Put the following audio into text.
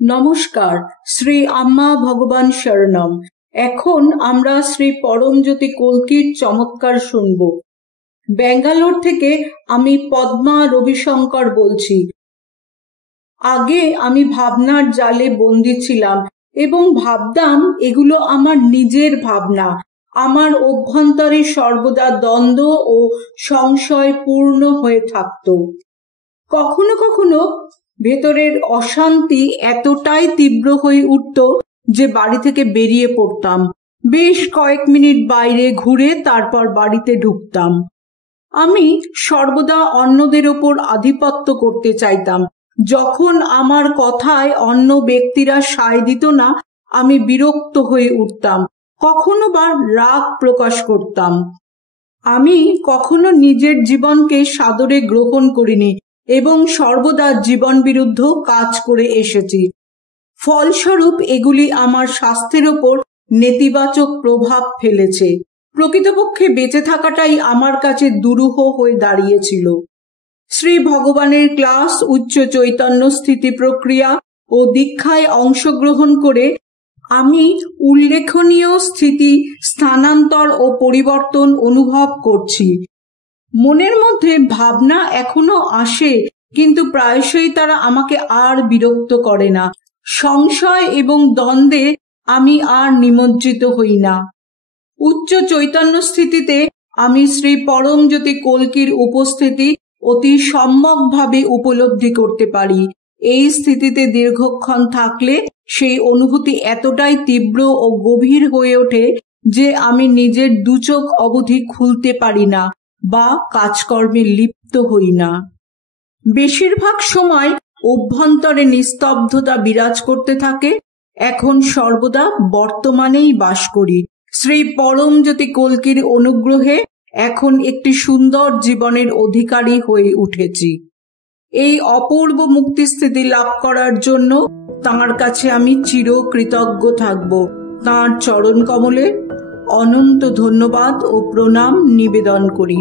নমস্কার, শ্রী আম্মা ভগবান শরণম। এখন আমরা শ্রী পরমজ্যোতি কল্কির চমৎকার শুনব। ব্যাঙ্গালোর থেকে আমি পদ্মা রবিশঙ্কর বলছি। আগে আমি ভাবনার জালে বন্দী ছিলাম এবং ভাবতাম এগুলো আমার নিজের ভাবনা। আমার অভ্যন্তরে সর্বদা দ্বন্দ্ব ও সংশয় পূর্ণ হয়ে থাকত। কখনো কখনো ভেতরের অশান্তি এতটাই তীব্র হয়ে উঠত যে বাড়ি থেকে বেরিয়ে পড়তাম। বেশ কয়েক মিনিট বাইরে ঘুরে তারপর বাড়িতে ঢুকতাম। আমি সর্বদা অন্যদের ওপর আধিপত্য করতে চাইতাম। যখন আমার কথায় অন্য ব্যক্তিরা সায় দিত না, আমি বিরক্ত হয়ে উঠতাম, কখনো বা রাগ প্রকাশ করতাম। আমি কখনো নিজের জীবনকে সাদরে গ্রহণ করিনি এবং সর্বদা জীবন বিরুদ্ধ কাজ করে এসেছি। ফলস্বরূপ এগুলি আমার স্বাস্থ্যের ওপর নেতিবাচক প্রভাব ফেলেছে। প্রকৃতপক্ষে বেঁচে থাকাটাই আমার কাছে দুরূহ হয়ে দাঁড়িয়েছিল। শ্রী ভগবানের ক্লাস, উচ্চ চৈতন্য স্থিতি প্রক্রিয়া ও দীক্ষায় অংশগ্রহণ করে আমি উল্লেখনীয় স্থিতি, স্থানান্তর ও পরিবর্তন অনুভব করছি। মনের মধ্যে ভাবনা এখনো আসে, কিন্তু প্রায়শই তারা আমাকে আর বিরক্ত করে না। সংশয় এবং দ্বন্দ্বে আমি আর নিমজ্জিত হই না। উচ্চ চৈতন্য স্থিতিতে আমি শ্রী পরমজ্যোতি কল্কির উপস্থিতি অতি সম্যকভাবে উপলব্ধি করতে পারি। এই স্থিতিতে দীর্ঘক্ষণ থাকলে সেই অনুভূতি এতটাই তীব্র ও গভীর হয়ে ওঠে যে আমি নিজের দুচোখ অবধি খুলতে পারি না বা কাজকর্মে লিপ্ত হই না। বেশিরভাগ সময় অভ্যন্তরে নিস্তব্ধতা বিরাজ করতে থাকে। এখন সর্বদা বর্তমানেই বাস করি। শ্রী পরমজ্যোতি কল্কির অনুগ্রহে এখন একটি সুন্দর জীবনের অধিকারী হয়ে উঠেছি। এই অপূর্ব মুক্তিস্থিতি লাভ করার জন্য তাঁর কাছে আমি চিরকৃতজ্ঞ থাকব। তাঁর চরণ কমলে অনন্ত ধন্যবাদ ও প্রণাম নিবেদন করি।